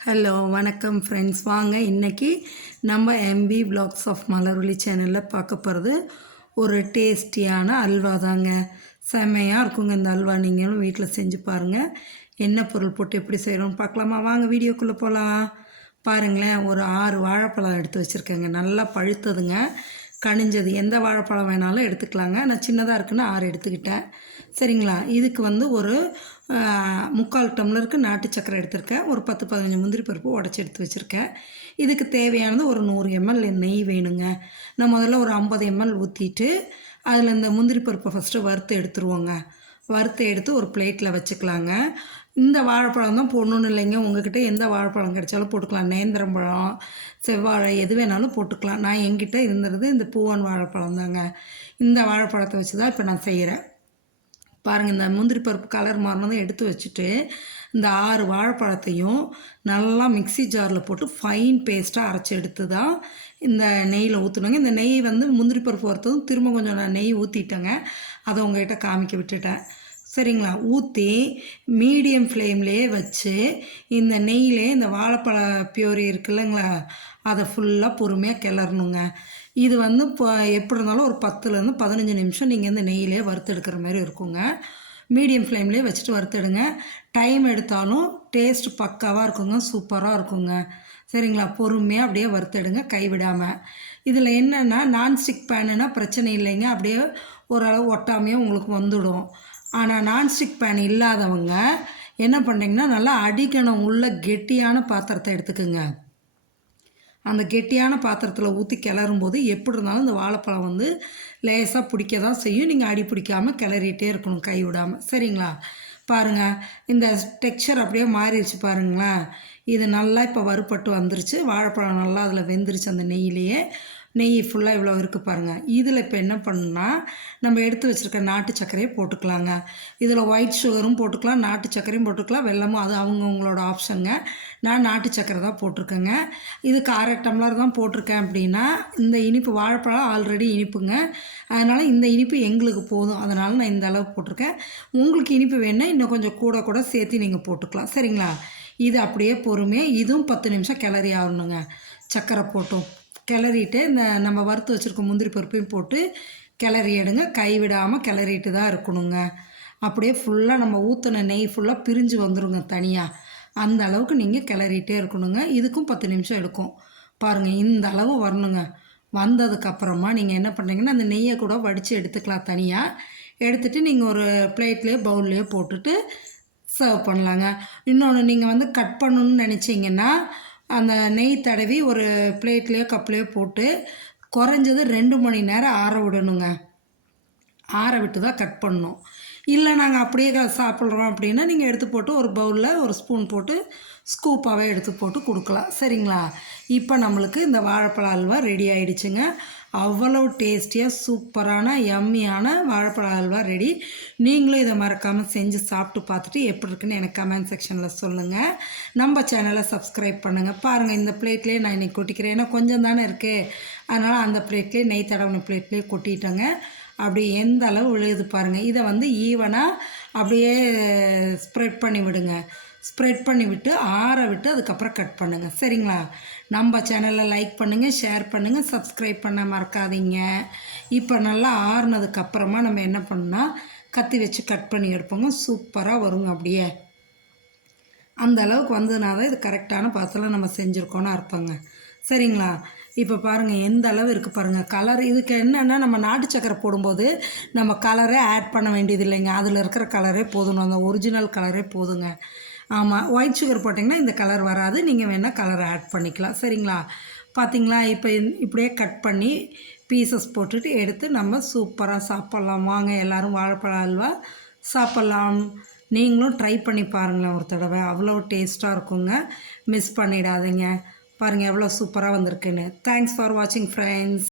Hello வணக்கம் friends வாங்க இன்றைக்கி நம்ம எம்பி பிளாக்ஸ் ஆஃப் மலர்வழி சேனலில் பார்க்க போகிறது ஒரு டேஸ்டியான அல்வா தாங்க. செமையாக இருக்குங்க இந்த அல்வா. நீங்களும் வீட்டில் செஞ்சு பாருங்கள் என்ன பொருள் போட்டு எப்படி செய்கிறோம்னு பார்க்கலாமா? வாங்க வீடியோக்குள்ளே போகலாம் பாருங்களேன் ஒரு ஆறு வாழைப்பழம் எடுத்து வச்சுருக்கேங்க. நல்லா பழுத்ததுங்க. கனிஞ்சது. எந்த வாழைப்பழம் வேணாலும் எடுத்துக்கலாங்க. நான் சின்னதாக இருக்குன்னு ஆறு எடுத்துக்கிட்டேன். சரிங்களா? இதுக்கு வந்து ஒரு முக்கால் டம்ளருக்கு நாட்டு சக்கரை எடுத்திருக்கேன். ஒரு பத்து பதினஞ்சு முந்திரி பருப்பு உடச்சி எடுத்து வச்சுருக்கேன். இதுக்கு தேவையானது ஒரு நூறு எம்எல் நெய் வேணுங்க. நான் முதல்ல ஒரு ஐம்பது எம்எல் ஊற்றிட்டு அதில் இந்த முந்திரி பருப்பை ஃபஸ்ட்டு வறுத்து எடுத்துருவோங்க. வறுத்து எடுத்து ஒரு பிளேட்டில் வச்சுக்கலாங்க. இந்த வாழைப்பழம் தான் போடணுன்னு இல்லைங்க. உங்ககிட்ட எந்த வாழைப்பழம் கிடைச்சாலும் போட்டுக்கலாம். நேந்திரம் பழம் செவ்வாழை எது வேணாலும் போட்டுக்கலாம். நான் எங்கிட்ட இருந்தது இந்த பூவன் வாழைப்பழம் தாங்க. இந்த வாழைப்பழத்தை வச்சு தான் இப்போ நான் செய்கிறேன் பாருங்கள் இந்த முந்திரி பருப்பு கலர் மாறினதும் எடுத்து வச்சுட்டு இந்த ஆறு வாழைப்பழத்தையும் நல்லா மிக்சி ஜாரில் போட்டு ஃபைன் பேஸ்ட்டாக அரைச்சி எடுத்து தான் இந்த நெய்யில் ஊற்றணுங்க இந்த நெய் வந்து முந்திரி பருப்பு வறுத்ததும் திரும்ப கொஞ்சம் நான் நெய் ஊற்றிட்டேங்க அதை உங்கள்கிட்ட காமிக்க விட்டுட்டேன். சரிங்களா? ஊற்றி மீடியம் ஃப்ளேம்லேயே வச்சு இந்த நெய்யிலே இந்த வாழைப்பழ பியூரி இருக்குல்லங்களா? அதை ஃபுல்லாக பொறுமையாக கிளறணுங்க. இது வந்து இப்போ எப்படி இருந்தாலும் ஒரு பத்துலேருந்து பதினஞ்சு நிமிஷம் நீங்கள் இந்த நெய்யிலே வறுத்தெடுக்கிற மாதிரி இருக்குங்க. மீடியம் ஃப்ளேம்லேயே வச்சுட்டு வறுத்தெடுங்க டைம் எடுத்தாலும் டேஸ்ட் பக்காவாக இருக்குங்க சூப்பராக இருக்குங்க. சரிங்களா? பொறுமையாக அப்படியே வறுத்தெடுங்க கைவிடாமல் இதில் என்னென்னா நான்ஸ்டிக் பேனுன்னா பிரச்சனை இல்லைங்க. அப்படியே ஓரளவு ஒட்டாமையாக உங்களுக்கு வந்துடும். ஆனால் நான்ஸ்டிக் பேன் இல்லாதவங்க என்ன பண்ணுறீங்கன்னா நல்லா அடிக்கணும். உள்ள கெட்டியான பாத்திரத்தை எடுத்துக்கோங்க. அந்த கெட்டியான பாத்திரத்தில் ஊற்றி கிளறும் போது எப்படி இருந்தாலும் இந்த வாழைப்பழம் வந்து லேசாக பிடிக்க தான் செய்யும். நீங்கள் அடி பிடிக்காமல் கிளறிட்டே இருக்கணும் கை விடாமல் சரிங்களா? பாருங்கள் இந்த டெக்ஸ்சர் அப்படியே மாறிடுச்சு பாருங்களேன். இது நல்லா இப்போ வறுப்பட்டு வந்துருச்சு. வாழைப்பழம் நல்லா அதில் வெந்துருச்சு அந்த நெய்யிலேயே. நெய் ஃபுல்லாக இவ்வளோ இருக்குது பாருங்கள் இதில் இப்போ என்ன பண்ணுன்னா நம்ம எடுத்து வச்சுருக்க நாட்டு சர்க்கரையை போட்டுக்கலாங்க. இதில் ஒயிட் சுகரும் போட்டுக்கலாம் நாட்டு சர்க்கரையும் போட்டுக்கலாம் வெள்ளமும் அது அவங்கவுங்களோட ஆப்ஷனுங்க நான் நாட்டு சர்க்கரை தான் போட்டிருக்கேங்க. இதுக்கு அரை டம்ளர் தான் போட்டிருக்கேன் அப்படின்னா இந்த இனிப்பு வாழைப்பழம் ஆல்ரெடி இனிப்புங்க. அதனால் இந்த இனிப்பு எங்களுக்கு போதும். அதனால் நான் இந்த அளவு போட்டிருக்கேன். உங்களுக்கு இனிப்பு வேணால் இன்னும் கொஞ்சம் கூட கூட சேர்த்து நீங்கள் போட்டுக்கலாம். சரிங்களா? இது அப்படியே பொறுமையாக இதுவும் பத்து நிமிஷம் கிளறி ஆகணுங்க சர்க்கரை போட்டும். கிளறிட்டு இந்த நம்ம வறுத்து வச்சுருக்க முந்திரி பருப்பையும் போட்டு கிளறி எடுங்க. கைவிடாமல் கிளறிட்டு தான் இருக்கணுங்க. அப்படியே ஃபுல்லாக நம்ம ஊற்றின நெய் ஃபுல்லாக பிரிஞ்சு வந்துடுங்க தனியாக அந்த அளவுக்கு நீங்கள் கிளறிட்டே இருக்கணுங்க. இதுக்கும் பத்து நிமிஷம் எடுக்கும். பாருங்கள் இந்த அளவு வரணுங்க. வந்ததுக்கப்புறமா நீங்கள் என்ன பண்ணுறீங்கன்னா அந்த நெய்யை கூட வடித்து எடுத்துக்கலாம் தனியாக எடுத்துகிட்டு நீங்கள் ஒரு பிளேட்லேயோ பவுல்லையோ போட்டுட்டு சர்வ் பண்ணலாங்க. இன்னொன்று நீங்கள் வந்து கட் பண்ணணுன்னு நினச்சிங்கன்னா அந்த நெய் தடவி ஒரு பிளேட்லேயோ கப்லேயோ போட்டு குறைஞ்சது ரெண்டு மணி நேரம் ஆற விடணுங்க. ஆற விட்டு தான் கட் பண்ணணும். இல்லை நாங்கள் அப்படியே சாப்பிட்றோம் அப்படின்னா நீங்கள் எடுத்து போட்டு ஒரு பவுலில் ஒரு ஸ்பூன் போட்டு ஸ்கூப்பாகவே எடுத்து போட்டு கொடுக்கலாம். சரிங்களா? இப்போ நம்மளுக்கு இந்த வாழைப்பழ அல்வா ரெடி ஆகிடுச்சுங்க அவ்வளோ டேஸ்டியாக சூப்பரான எம்மியான வாழைப்பழ அல்வா ரெடி நீங்களும் இதை மறக்காமல் செஞ்சு சாப்பிட்டு பார்த்துட்டு எப்படி இருக்குன்னு எனக்கு கமெண்ட் செக்ஷனில் சொல்லுங்கள் நம்ம சேனலை சப்ஸ்கிரைப் பண்ணுங்கள் பாருங்கள் இந்த பிளேட்லேயே நான் இன்றைக்கி கொட்டிக்கிறேன். ஏன்னா கொஞ்சம் தானே இருக்குது அதனால் அந்த பிளேட்லேயே நெய் தடவின பிளேட்லேயே கொட்டிட்டேங்க. அப்படி எந்த அளவு விழுகுது பாருங்கள் இதை வந்து ஈவனாக அப்படியே ஸ்ப்ரெட் பண்ணி விடுங்க. ஸ்ப்ரெட் பண்ணி விட்டு ஆற விட்டு அதுக்கப்புறம் கட் பண்ணுங்கள் சரிங்களா? நம்ம சேனலில் லைக் பண்ணுங்கள் ஷேர் பண்ணுங்கள் சப்ஸ்கிரைப் பண்ண மறக்காதீங்க. இப்போ நல்லா ஆறுனதுக்கப்புறமா நம்ம என்ன பண்ணால் கத்தி வச்சு கட் பண்ணி எடுப்போங்க. சூப்பராக வருங்க அப்படியே. அந்த அளவுக்கு வந்ததுனால தான் இது கரெக்டான பாத்திரம் நம்ம செஞ்சுருக்கோன்னு அர்த்தங்க. சரிங்களா? இப்போ பாருங்கள் எந்த அளவு இருக்குது பாருங்கள் கலர் இதுக்கு என்னென்னா நம்ம நாட்டு சக்கரை போடும்போது நம்ம கலரே ஆட் பண்ண வேண்டியது இல்லைங்க. அதில் இருக்கிற கலரே போதும் அந்த ஒரிஜினல் கலரே போதுங்க. ஆமாம் ஒயிட் சுகர் போட்டிங்கன்னா இந்த கலர் வராது. நீங்கள் வேணால் கலர் ஆட் பண்ணிக்கலாம். சரிங்களா? பார்த்தீங்களா இப்போ இப்படியே கட் பண்ணி பீசஸ் போட்டுட்டு எடுத்து நம்ம சூப்பராக சாப்பிட்லாம். வாங்க எல்லோரும் வாழைப்பழ அல்வா சாப்பிட்லாம். நீங்களும் ட்ரை பண்ணி பாருங்களேன் ஒரு தடவை. அவ்வளோ டேஸ்ட்டாக இருக்குங்க. மிஸ் பண்ணிடாதீங்க. பாருங்கள் எவ்வளோ சூப்பராக வந்திருக்குன்னு. தேங்க்ஸ் ஃபார் வாட்சிங் ஃப்ரெண்ட்ஸ்